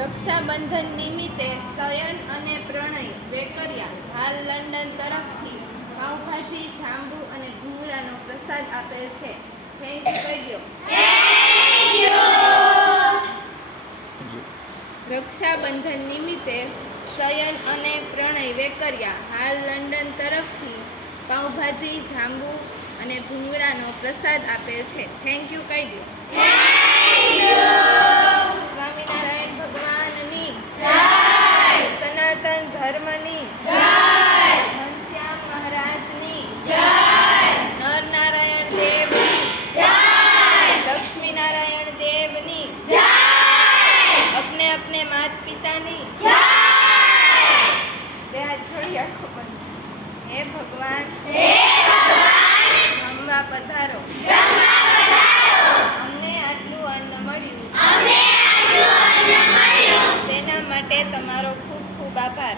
રક્ષાબંધન નિમિત્તે સયન અને પ્રણય વેકરિયા હાલ લંડન તરફથી પાઉંભાજી, જાંબુ અને ભૂંગળાનો પ્રસાદ આપેલ છે. થેન્ક યુ કહી દો. રક્ષાબંધન નિમિત્તે સયન અને પ્રણય વેકરિયા હાલ લંડન તરફથી પાઉંભાજી, જાંબુ અને ભૂંગળાનો પ્રસાદ આપેલ છે. થેન્ક યુ કહી દો. સ્વામિનારાયણ ભગવાનની જય. સનાતન ધર્મની જય. ઘનશ્યામ મહારાજની જય. નરનારાયણ દેવની જય. લક્ષ્મીનારાયણ દેવની જય. अपने अपने माता पिताની જય. બે હાથ જોડી આંખો બંધ. હે ભગવાન, જમવા પધારો. અમને આટલું અન્ન મળ્યું તેના માટે તમારો ખૂબ ખૂબ આભાર.